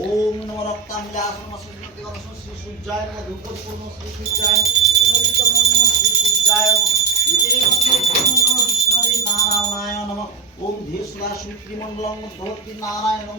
ওম নম শ্রী সূর্যায় ধূপ পূর্ণ শ্রী সূর্যায় নারায়ণং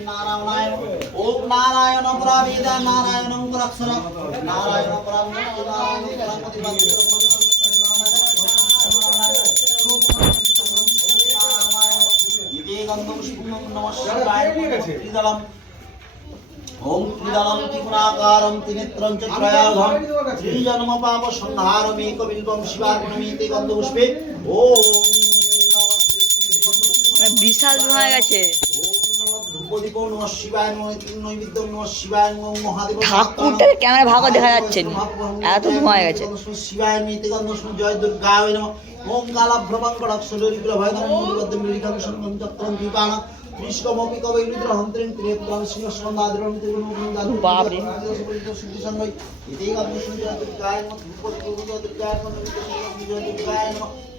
नारायण ओम नारायण प्रावेद नारायण पुराक्षर नारायण गंधम शुभम नमस्कार ओम त्रिदलम त्रिगुणाकारम त्रिनेत्रम च त्रयाघम त्रिजन्म पाप संहारमेकबिल्वम शिवार्पणमेते गंधपुष्पे ओम বিশাল ধোঁয়া গেছে। ঠাকুরটাকে ক্যামেরা ভাগও দেখা যাচ্ছে এত ধোঁয়া গেছে। শিবায় জয় দুর্গায় ওম কড়াক্ষরি প্রভয় নম মূলবদ্ধ মৃগং সঙ্গম চক্রম দীপান কৃষ্ণমপি কবৈ রুদ্র হন্ত্রেন ত্রিপুরাং সিংহ সন্দাদ্রম ত্রিগুণ দুর্গায় নম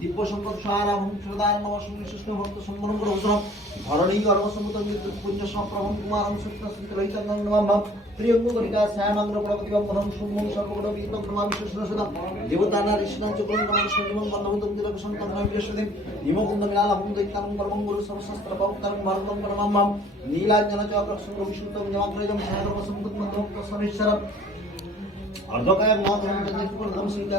দিব্য সংকট সারাম সদায় নম সুনিষ্ঠ ভক্ত সম্মরম গ্রহণ ধরণী গর্ভসম্মত পুণ্য সম্প্রভম কুমারম সত্য সন্তরহিতং নমঃ প্রিয়ঙ্গ করিকা শ্যামাঙ্গ প্রগতিবম মনম সুমং সর্বগুণ বিহিতং নমামি সুষ্ণ সদাম দেবতানা ঋষিণাং চক্রং নমঃ সঞ্জীবং বন্ধবন্তং তিলক সন্তং নমঃ বিশ্বদেব হিমকুন্দ মিলালহং দৈত্যানং পরমং গুরু সর্বশস্ত্র ভক্তারং ভারতং পরমাম্মাম নীলাঞ্জন অর্ধকায় মহাধর্ম জগৎপুর ধর্ম সিংহা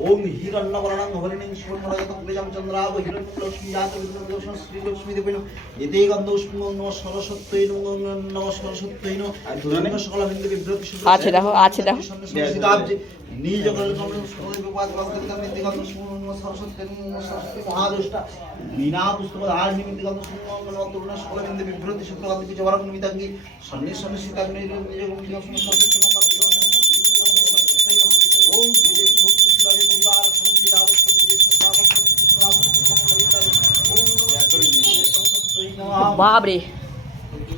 ওম হিরণ্যবর্ণং হরিণীং সুবর্ণরজতং প্রিয়ং চন্দ্রাব হিরণ্যলক্ষ্মী জাত বিষ্ণু শ্রী লক্ষ্মী দেবী নমঃ নমঃ সরস্বত্যৈ নমঃ সরস্বত্যৈ নমঃ সকল বিন্দু বিভ্রতি আছে দেখো, আছে দেখো। নিজ কলে কমল সকল বিবাদ ভক্তি কমে দিগন্ত সুমন সরস্বতী সরস্বতী মহাদুষ্টা বিনা পুস্তক নিমিত্ত তরুণ সকল বিজবরং নিমিতাঙ্গি নিজ গুণ সুমন সরস্বতী ওম ওম নমঃ বাপরে